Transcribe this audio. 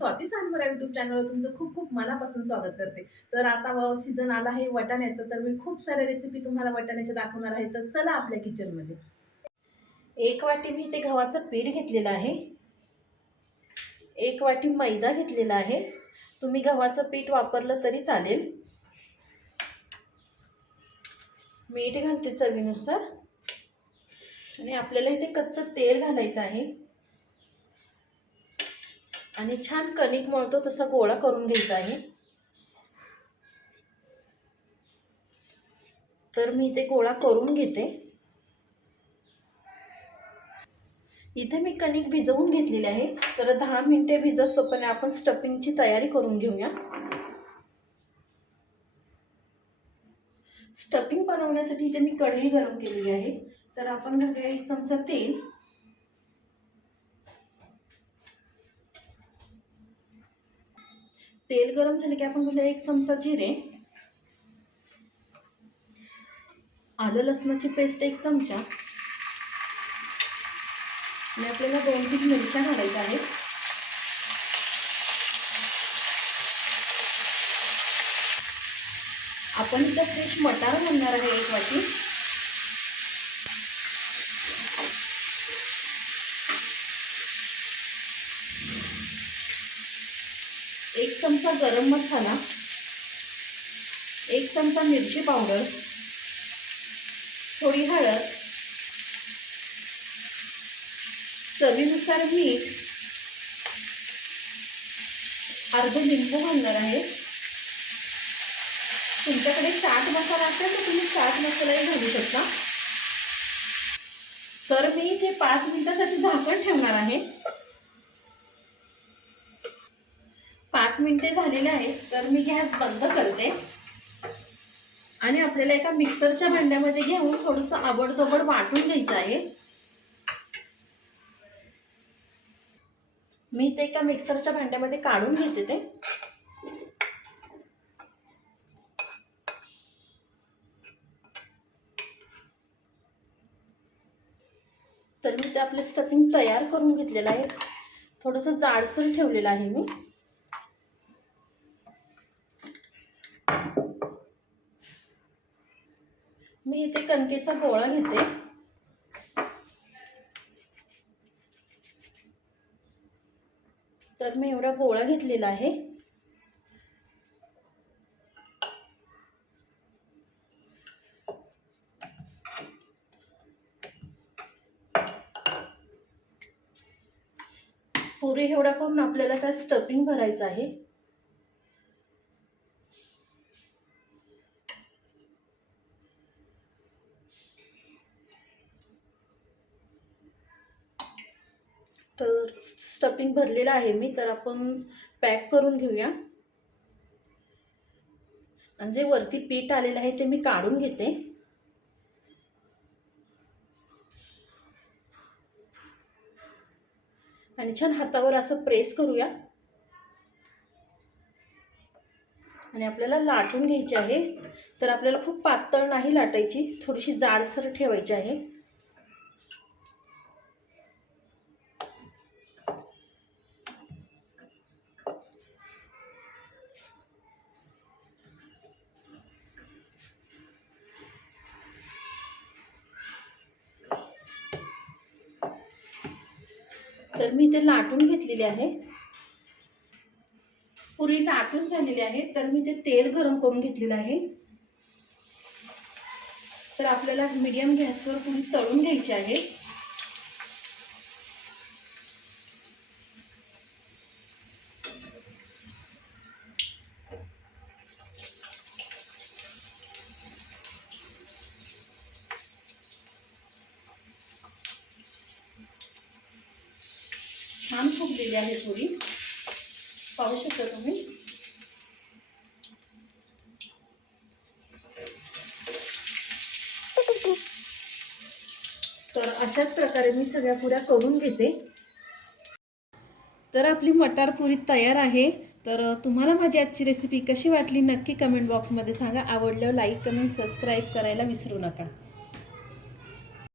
मला युट्यूब चॅनलवर तुमचं खूप खूप मनापासून स्वागत करते. तर आता सीझन आला आहे वटाण्याचं तर मी खूप साऱ्या रेसिपी तुम्हाला वटाण्याच्या दाखवणार आहे. तर चला आपल्या किचनमध्ये एक वाटी मी इथे गव्हाचं पीठ घेतलेलं आहे. एक वाटी मैदा घेतलेला आहे. तुम्ही गव्हाचं पीठ वापरलं तरी चालेल. मीठ घालते चवीनुसार. आणि आपल्याला इथे कच्चं तेल घालायचं आहे. आणि छान कणिक मळतो तसा गोळा करून घ्यायचा आहे. तर मी इथे गोळा करून घेते. इथे मी कणिक भिजवून घेतलेली आहे. तर दहा मिनिटे भिजत पण आपण स्टफिंगची तयारी करून घेऊया. स्टफिंग बनवण्यासाठी इथे मी कढई गरम केलेली आहे. तर आपण घालूया एक चमचा तेल. तेल गरम झाले की आपण घालूया एक चमचा जिरे. आलं लसणाची पेस्ट एक चमचा. आणि आपल्याला दोन तीन मिरच्या घालायच्या आहेत. आपण इथं फ्रेश मटार म्हणणार आहे एक वाटी. एक चमचा गरम मसाला एक चमचा मिरची पावडर थोडी हळद चवीनुसार मीठ अर्ध लिंबू घालणार आहे. तुमच्याकडे चाट मसाला असेल तर तुम्ही चाट मसालाही घालू शकता. तर मी इथे पाच मिनिटासाठी झाकण ठेवणार आहे. पाच मिनटे झालेले आहेत तर मी गॅस बंद करते. आणि आपल्याला एका मिक्सरच्या भांड्यामध्ये घेऊन थोडंसं आबडतोबड वाटून घ्यायचं आहे. मी ते एका मिक्सरच्या भांड्यामध्ये काढून घेते ते. तर मी ते आपले स्टफिंग तयार करून घेतलेलं आहे. थोडंसं जाडसर ठेवलेलं आहे मी. मी इथे कणकेचा गोळा घेते. तर मी एवढा गोळा घेतलेला आहे. पुरी एवढा करून आपल्याला काय स्टफिंग भरायचं आहे. तर स्टफिंग भरलेलं आहे मी तर आपण पॅक करून घेऊया. आणि जे वरती पीठ आलेलं आहे ते मी काढून घेते. आणि छान हातावर असं प्रेस करूया. आणि आपल्याला लाटून घ्यायची आहे. तर आपल्याला खूप पातळ नाही लाटायची थोडीशी जाडसर ठेवायची आहे. तर मी ते लाटून घेतलेले आहे. पुरी लाटून झालेली आहे. तर मी ते तेल गरम करून घेतलेलं आहे. तर आपल्याला मीडियम गॅसवर पुरी तळून घ्यायची आहे. छान फुगलेली आहे पुरी. पाहू शकता तुम्ही. तर अशाच प्रकारे मी सगळ्या पुऱ्या करून घेते. तर आपली मटार पुरी तयार आहे. तर तुम्हाला माझी आजची रेसिपी कशी वाटली नक्की कमेंट बॉक्समध्ये सांगा. आवडलं लाईक कमेंट सबस्क्राईब करायला विसरू नका.